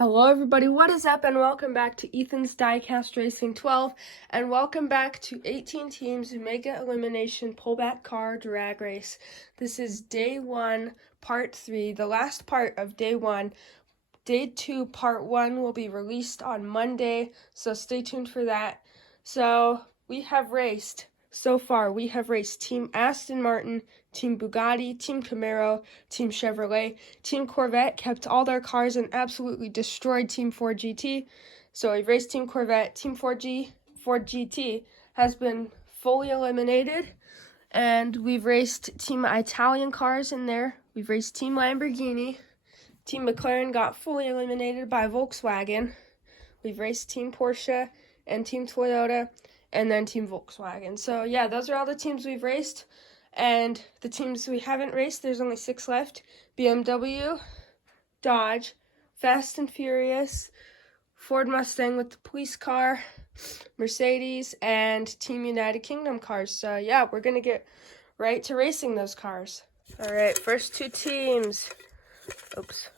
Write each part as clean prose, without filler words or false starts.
Hello everybody, what is up, and welcome back to Ethan's Diecast Racing 12, and welcome back to 18 teams Mega Elimination Pullback Car Drag Race. This is Day 1, Part 3, the last part of Day 1. Day 2, Part 1 will be released on Monday, so stay tuned for that. So, so far, we have raced Team Aston Martin, Team Bugatti, Team Camaro, Team Chevrolet, Team Corvette kept all their cars and absolutely destroyed Team Ford GT. So we've raced Team Corvette. Team Ford GT has been fully eliminated. And we've raced Team Italian cars in there. We've raced Team Lamborghini. Team McLaren got fully eliminated by Volkswagen. We've raced Team Porsche and Team Toyota, and then Team Volkswagen. So yeah, those are all the teams we've raced. And the teams we haven't raced, there's only 6 left. BMW, Dodge, Fast and Furious, Ford Mustang with the police car, Mercedes, and Team United Kingdom cars. So yeah, we're going to get right to racing those cars. All right, first 2 teams.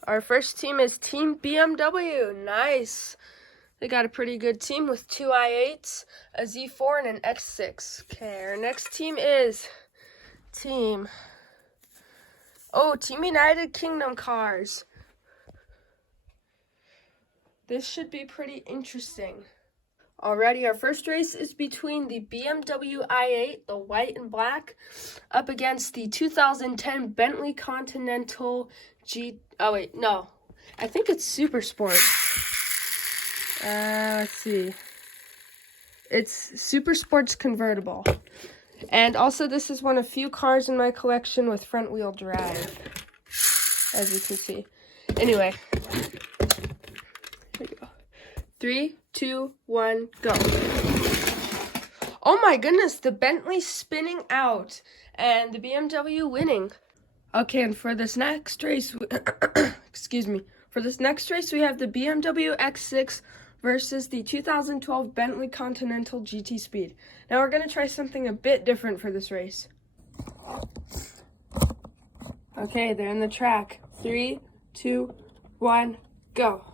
Our first team is Team BMW. Nice. They got a pretty good team with 2 i8s, a Z4, and an X6. Okay, our next team is Team United Kingdom cars. This should be pretty interesting. Alrighty, our first race is between the BMW i8, the white and black, up against the 2010 Bentley Continental I think it's Super Sport. Let's see. It's Super Sports convertible. And also, this is one of few cars in my collection with front-wheel drive, as you can see. Anyway, here we go. 3, 2, 1, go. Oh my goodness, the Bentley's spinning out, and the BMW winning. Okay, and for this next race, excuse me. For this next race, we have the BMW X6 versus the 2012 Bentley Continental GT Speed. Now we're going to try something a bit different for this race. Okay, they're in the track. 3, 2, 1, go.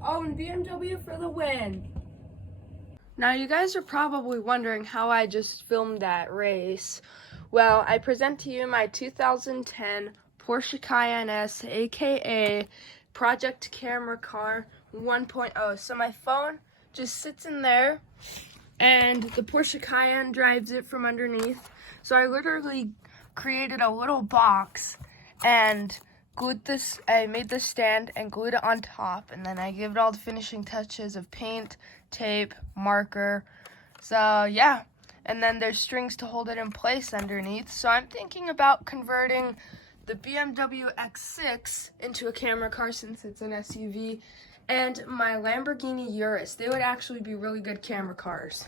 Oh, and BMW for the win. Now you guys are probably wondering how I just filmed that race. Well, I present to you my 2010 Porsche Cayenne S, aka Project Camera Car 1.0. So my phone just sits in there, and the Porsche Cayenne drives it from underneath. So I literally created a little box and I made this stand and glued it on top, and then I gave it all the finishing touches of paint, tape, marker. So yeah, and then there's strings to hold it in place underneath. So I'm thinking about converting the BMW X6 into a camera car since it's an SUV, and my Lamborghini Urus. They would actually be really good camera cars.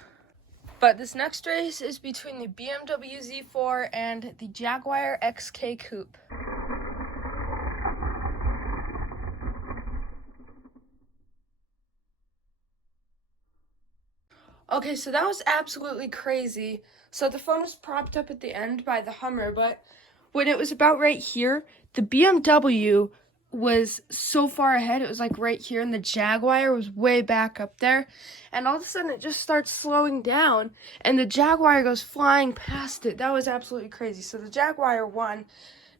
But this next race is between the BMW Z4 and the Jaguar XK Coupe. Okay, so that was absolutely crazy. So the phone was propped up at the end by the Hummer, but when it was about right here, the BMW was so far ahead. It was like right here, and the Jaguar was way back up there. And all of a sudden, it just starts slowing down, and the Jaguar goes flying past it. That was absolutely crazy. So the Jaguar won.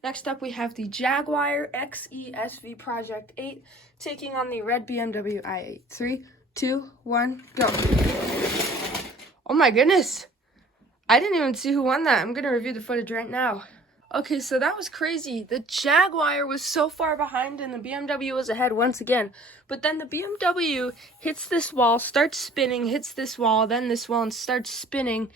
Next up, we have the Jaguar XE SV Project 8 taking on the red BMW i8. 3, 2, 1, go. Oh my goodness. I didn't even see who won that. I'm going to review the footage right now. Okay, so that was crazy. The Jaguar was so far behind and the BMW was ahead once again. But then the BMW hits this wall, starts spinning, hits this wall, then this wall, and starts spinning.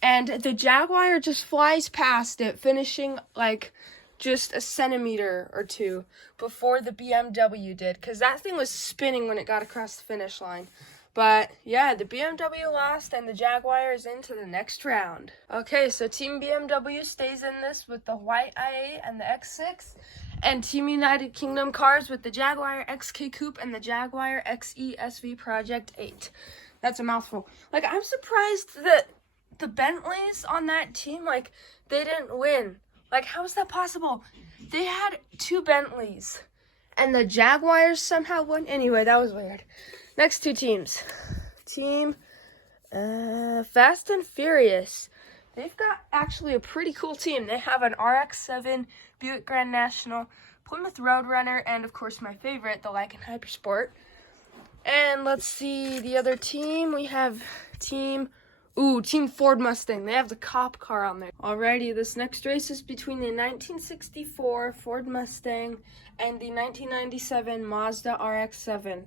And the Jaguar just flies past it, finishing like just a centimeter or 2 before the BMW did. Because that thing was spinning when it got across the finish line. But yeah, the BMW lost and the Jaguar is into the next round. Okay, so Team BMW stays in this with the white i8 and the X6. And Team United Kingdom cars with the Jaguar XK Coupe and the Jaguar XE SV Project 8. That's a mouthful. Like, I'm surprised that the Bentleys on that team, like, they didn't win. Like, how is that possible? They had 2 Bentleys, and the Jaguars somehow won. Anyway, that was weird. Next 2 teams. Team Fast and Furious. They've got actually a pretty cool team. They have an RX-7 Buick Grand National, Plymouth Roadrunner, and of course my favorite, the Lykan Hypersport. And let's see the other team. We have Team Ford Mustang. They have the cop car on there. Alrighty, this next race is between the 1964 Ford Mustang and the 1997 Mazda RX-7.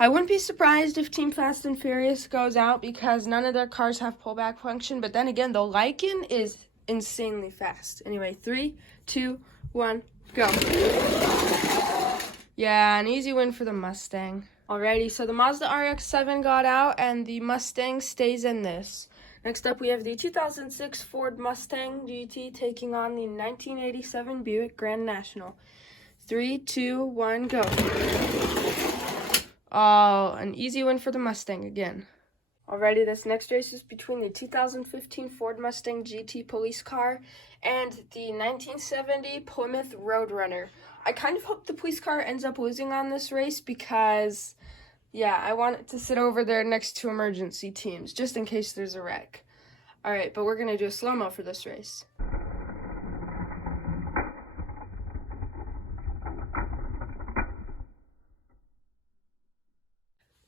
I wouldn't be surprised if Team Fast and Furious goes out because none of their cars have pullback function. But then again, the Lykan is insanely fast. Anyway, 3, 2, 1, go. Yeah, an easy win for the Mustang. Alrighty, so the Mazda RX-7 got out and the Mustang stays in this. Next up, we have the 2006 Ford Mustang GT taking on the 1987 Buick Grand National. 3, 2, 1, go. Oh, an easy win for the Mustang again. Alrighty, this next race is between the 2015 Ford Mustang GT police car and the 1970 Plymouth Roadrunner. I kind of hope the police car ends up losing on this race because, yeah, I want it to sit over there next to emergency teams, just in case there's a wreck. Alright, but we're going to do a slow-mo for this race.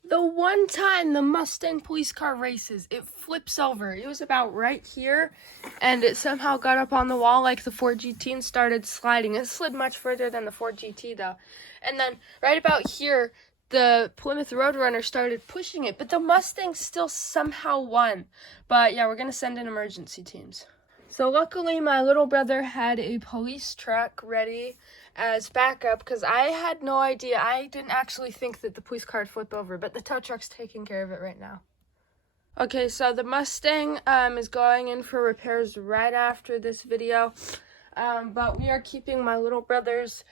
The one time the Mustang police car races, it flips over. It was about right here, and it somehow got up on the wall like the Ford GT and started sliding. It slid much further than the Ford GT, though. And then right about here, the Plymouth Roadrunner started pushing it, but the Mustang still somehow won. But yeah, we're going to send in emergency teams. So luckily, my little brother had a police truck ready as backup because I had no idea. I didn't actually think that the police car would flip over, but the tow truck's taking care of it right now. Okay, so the Mustang is going in for repairs right after this video, but we are keeping my little brother's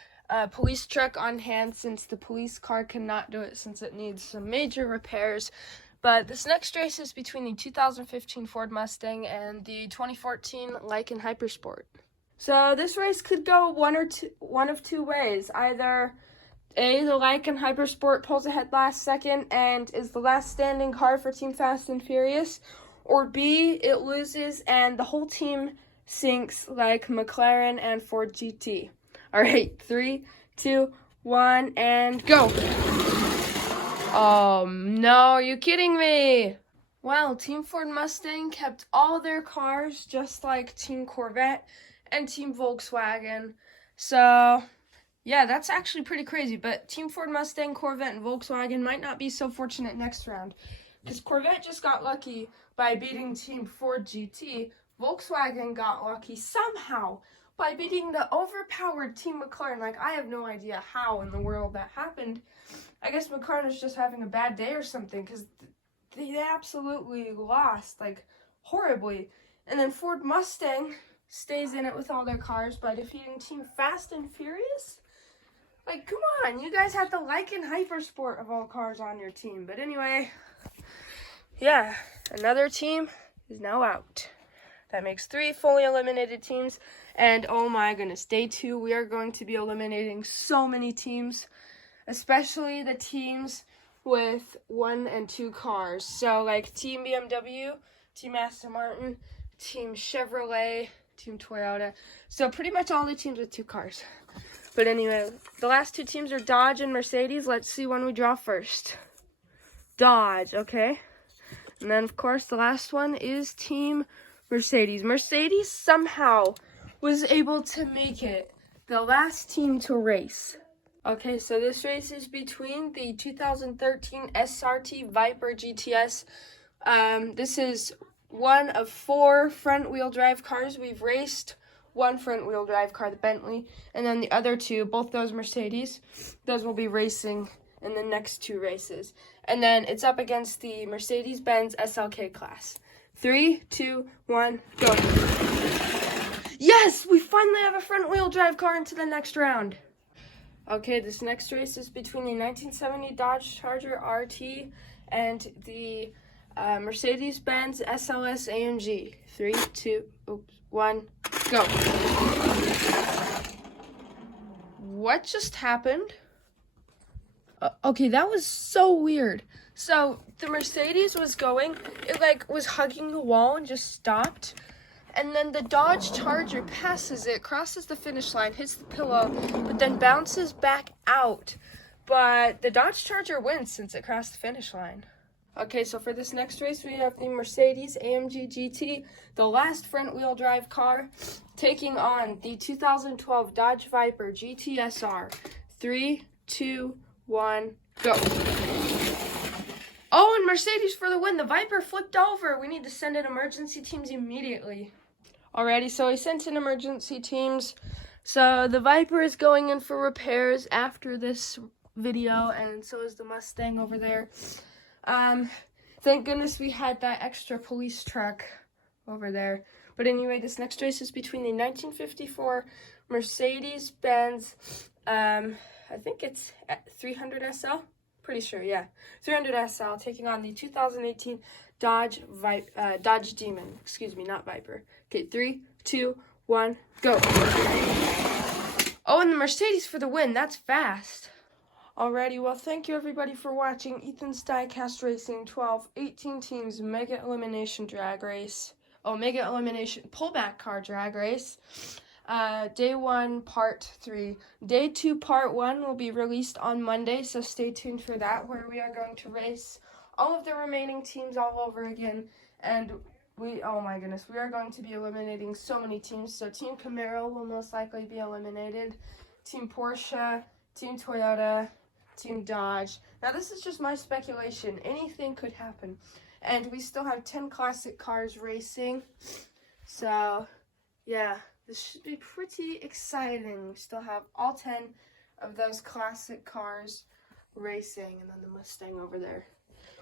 police truck on hand since the police car cannot do it since it needs some major repairs. But this next race is between the 2015 Ford Mustang and the 2014 Lykan Hypersport. So this race could go one of two ways. Either A, the Lykan Hypersport pulls ahead last second and is the last standing car for Team Fast and Furious, or B, it loses and the whole team sinks like McLaren and Ford GT. All right, 3, 2, 1, and go. Oh, no, are you kidding me? Well, Team Ford Mustang kept all their cars just like Team Corvette and Team Volkswagen. So, yeah, that's actually pretty crazy. But Team Ford Mustang, Corvette, and Volkswagen might not be so fortunate next round. Because Corvette just got lucky by beating Team Ford GT. Volkswagen got lucky somehow by beating the overpowered Team McLaren. Like, I have no idea how in the world that happened. I guess McLaren is just having a bad day or something because they absolutely lost, like, horribly. And then Ford Mustang stays in it with all their cars by defeating Team Fast and Furious? Like, come on, you guys had the Lykan Hypersport of all cars on your team. But anyway, yeah, another team is now out. That makes 3 fully eliminated teams. And oh my goodness, day 2, we are going to be eliminating so many teams, especially the teams with 1 and 2 cars. So like Team BMW, Team Aston Martin, Team Chevrolet, Team Toyota. So pretty much all the teams with 2 cars. But anyway, the last 2 teams are Dodge and Mercedes. Let's see when we draw first. Dodge, okay. And then, of course, the last one is Team Mercedes. Mercedes somehow was able to make it the last team to race. Okay, so this race is between the 2013 SRT Viper GTS. This is one of 4 front-wheel drive cars we've raced. 1 front-wheel drive car, the Bentley, and then the other 2, both those Mercedes. Those will be racing in the next 2 races. And then it's up against the Mercedes-Benz SLK class. 3, 2, 1, go. Yes, we finally have a front-wheel drive car into the next round. Okay, this next race is between the 1970 Dodge Charger RT and the Mercedes-Benz SLS AMG. 3, 2, 1, go. What just happened? Okay, that was so weird. So the Mercedes was going, it like was hugging the wall and just stopped. And then the Dodge Charger passes it, crosses the finish line, hits the pillow, but then bounces back out. But the Dodge Charger wins since it crossed the finish line. Okay, so for this next race, we have the Mercedes AMG GT, the last front-wheel drive car, taking on the 2012 Dodge Viper GT SR. 3, 2, 1, go. Oh, and Mercedes for the win. The Viper flipped over. We need to send in emergency teams immediately. Alrighty, so I sent in emergency teams. So the Viper is going in for repairs after this video, and so is the Mustang over there. Thank goodness we had that extra police truck over there. But anyway, this next race is between the 1954 Mercedes-Benz, I think it's 300 SL? Pretty sure, yeah. 300 SL taking on the 2018 Dodge Demon. Excuse me, not Viper. Okay, 3, 2, 1, go. Oh, and the Mercedes for the win. That's fast. Alrighty, well, thank you everybody for watching Ethan's Diecast Racing 12, 18 teams Mega Elimination Drag Race. Oh, Mega Elimination Pullback Car Drag Race. Day 1, Part 3. Day 2, Part 1 will be released on Monday, so stay tuned for that, where we are going to race all of the remaining teams all over again. And oh my goodness, we are going to be eliminating so many teams. So Team Camaro will most likely be eliminated. Team Porsche, Team Toyota, Team Dodge. Now this is just my speculation. Anything could happen. And we still have 10 classic cars racing. So, yeah, this should be pretty exciting. We still have all 10 of those classic cars racing, and then the Mustang over there.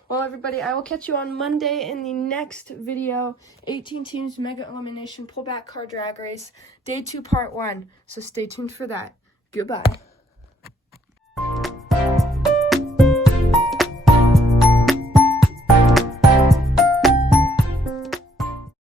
Well, everybody, I will catch you on Monday in the next video. 18 teams Mega Elimination Pullback Car Drag Race. Day 2, Part 1. So stay tuned for that. Goodbye.